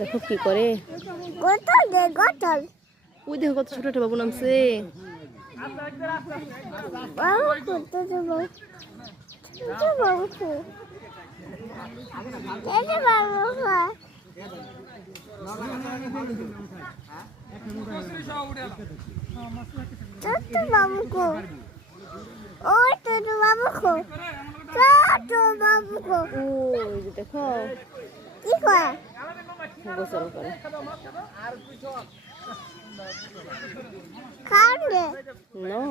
দেখো কি করে ওই দেখো কত ছোট ছোট বাবু নামছে দেখো কি করে গোসল করে খাবে নো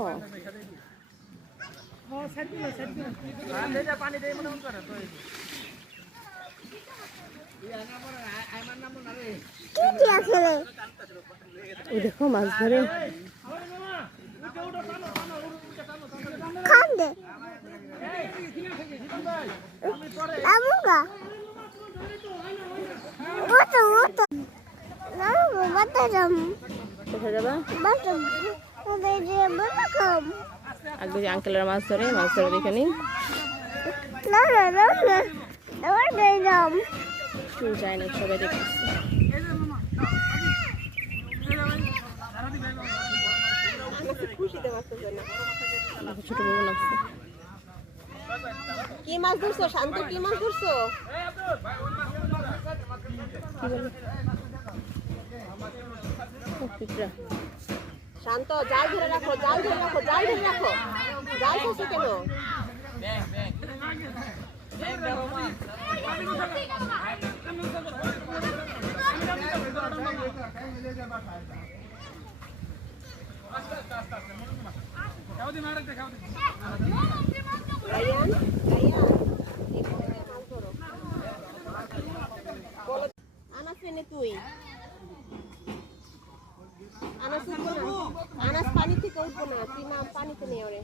কি দিয়া খেলে ওই দেখো মাছ ধরে খাবে আমুকা ওতো ওতো না বাতা যাম কোথায় যাবা বাতা ওদের যে বাতা খাম আগে যে আঙ্কেলের মাছ ধরে দেখে নি না না না না ওর যাম যাই না সবাই দেখতেছি ছোট বউ লাগছে কি মাছ ধরছো শান্ত কি মাছ ধরছো শান্ত জাল ধরে রাখো জাল ধরে রাখো জাল ধরে রাখো জাল ধরছো কেন তুই আনাস পানি থেকে উঠবো না তুই না পানিতে নেই ওরে